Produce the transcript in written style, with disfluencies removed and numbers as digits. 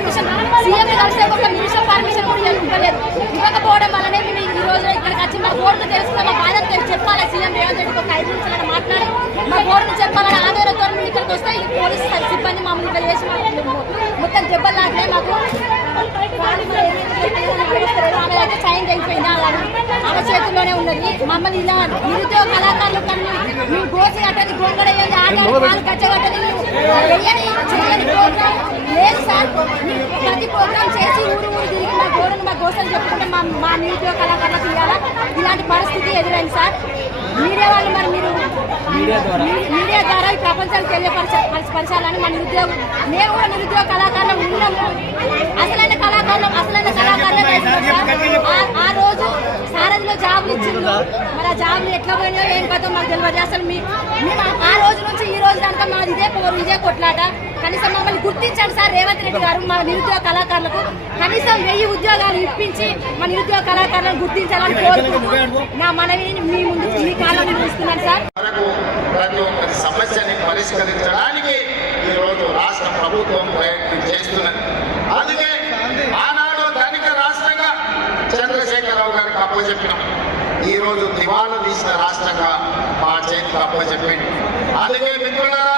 Permission CM కలిసే ఒక నిమిషం పర్మిషన్ కూడా ఇవ్వలేదు. ఇవ్వకపోవడం వల్లనే మేము ఈ రోజు ఇక్కడికి వచ్చి మా బోర్డును తెలుసుకున్న మా బాధను చెప్పాలి. సీఎం రేవంత్ రెడ్డికి ఒక 5 నిమిషాలను మాట్లాడి మా బోర్డును చెప్పాలని ఆందోళనతో మేము ఇక్కడికి వస్తే ఈ పోలీసు సిబ్బంది మమ్మల్ని ఇక్కడ చేసి మొత్తం దెబ్బలు లాగినాయి. మాకు ఆమె అయితే సైన్ అయిపోయింది, ఆమె చేతుల్లోనే ఉన్నది. మమ్మల్ని ఇలా నిరుద్యోగ కళాకారులు మేము గోసి అట్టని గొంగడేయండి ఆటలు కచ్చగట్టని చేయని ప్రోగ్రాం లేదు సార్. ప్రతి ప్రోగ్రామ్ చేసి ఊరు తిరిగి మా గోడను మా గోసలు చెప్పుకుంటే మా నిరుద్యోగ కళాకారులకు ఇవ్వాలా ఇలాంటి పరిస్థితి ఎదురైంది సార్. మీడియా వాళ్ళు మరి మీరు మీడియా ద్వారా ఈ ప్రపంచానికి తెలియపరచాలని మా నిరుద్యోగం మేము కూడా నిరుద్యోగ కళాకారులు ఉన్నాము. అసలైన కళాకారులు ఆ రోజు సారథిలో జాబులు ఇచ్చిండు. మరి ఆ జాబులు ఎట్లా పోయినాయో ఏం కదో మాకు తెలియదు. అసలు మేము ఆ రోజు నుంచి ఈ రోజు కనుక మాది ఇదే పోరు ఇదే కొట్లాట. కనీసం మమ్మల్ని గుర్తించండి సార్ రేవంత్ రెడ్డి గారు. మా నిరుద్యోగ కళాకారులకు కనీసం 1000 ఉద్యోగాలు ఇప్పించి మా నిరుద్యోగ కళాకారులను గుర్తించాలని కోరుకుంటూ నా మనవిని మీ ముందు మీ కాలంలో చూస్తున్నాను సార్. ప్రతి ఒక్కరి సమస్యని పరిష్కరించడానికి ఈరోజు రాష్ట్ర ప్రభుత్వం ప్రయత్నం చేస్తున్నది. అందుకే ఆనాడు ధనిక రాష్ట్రంగా చంద్రశేఖరరావు గారికి అప్పచెప్పినాం. ఈరోజు దివాలా తీసిన రాష్ట్రంగా మా చేతికి అప్పచెప్పింది. అందుకే మిత్రులారా